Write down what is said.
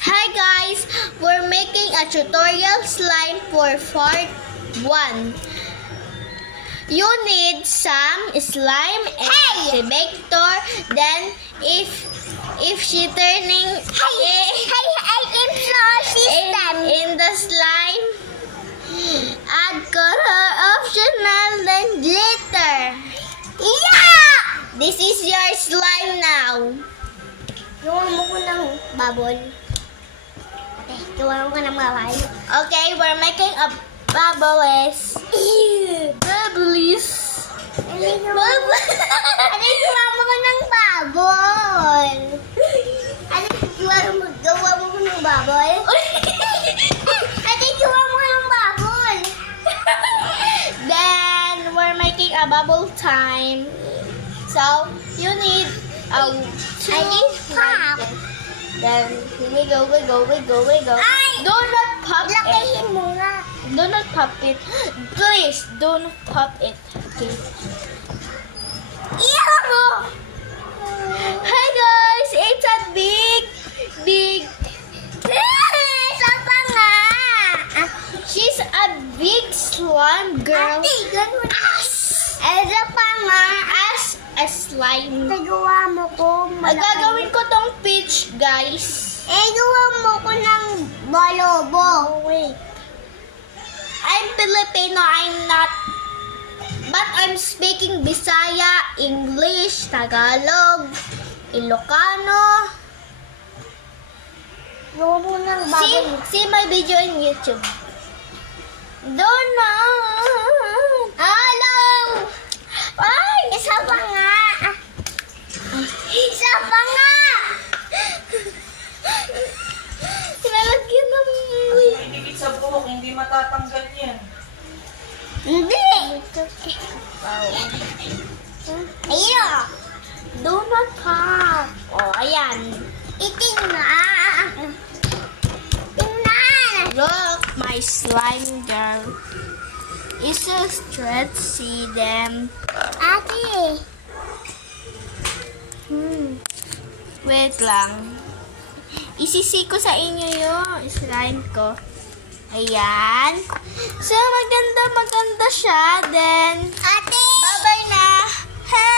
Hi guys! We're making a tutorial slime for part 1. You need some slime and activator. Then if she turning in the slime, add color optional then glitter. Yeah! This is your slime now. Gawa mo ko ng bubble. Gawa mo ko ng bubble. Okay, we're making a bubbles. Bubbles. Gawa mo ko ng bubble. Gawa mo ko ng bubble. Gawa mo ng bubble. Then we're making a bubble time. So you need a two I need pop. Then wiggle. Ay! Do not pop it. Lakihin mo nga. Do not pop it. Please do not pop it. Okay. Iyo! Hi guys, it's a big. Isa pa nga. She's a big slime girl. Ate, ganun. Isa pa nga. As a slime. Gawa mo ko. Gagawin ko tong peach, guys. Gawa mo ko ng balobo. Wait. I'm Filipino, I'm not. But I'm speaking Bisaya, English, Tagalog, Ilocano. Gawa mo ng bubble. See my video in YouTube. Donut. Hello! Ay, isa pa nga. Isa pa nga. Nalagyan ng... May dikit sa buhok, hindi matatanggal yan. Hindi. Ayun. Donut pop. Oh, ayan. Tingnan. Look, my slime girl. Is a stretch, see them. Ate. Wait lang. Isisi ko sa inyo yung slime ko. Ayan. So, maganda siya. Then, Ate.